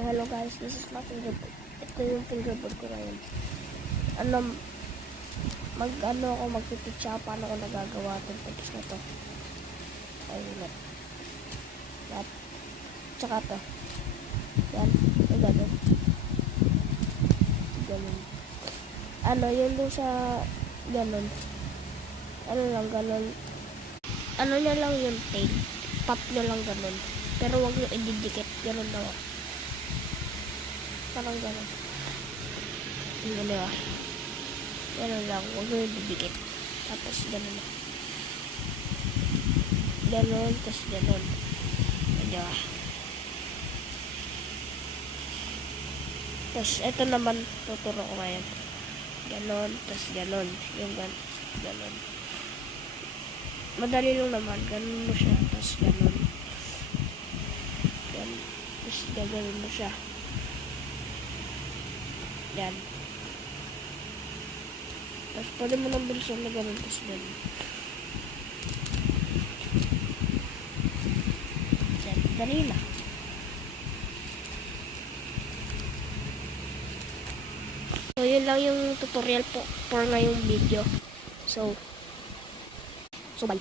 Hello guys, this is my fingerboard. Ito yung fingerboard ko ngayon. Magpipitch ako paano ko nagagawa itong tips na to. Ayun. At tsaka to. Yan. Ay, ganun. Yun doon sa ganun. Ganun. Nyo lang yung tape. Pop nyo lang ganun. Pero wag nyo ididikit. Ganun daw. Parang ganun. Ganun ba? Ganun lang. Wag nyo ididikit. Tapos ganun na. Ganun. Tapos ganun. Ganun ba? Tapos ito naman tuturo ko ngayon. Ganon, tapos ganon. Yung ganon. Madali lang naman. Ganon mo siya. Tapos ganon. Tapos gaganon mo siya. Yan. Tapos pwede mo nang bilisan na ganon. Tapos ganon. Yan. Dali lang. So, yun lang yung tutorial po for ngayong video. So bye.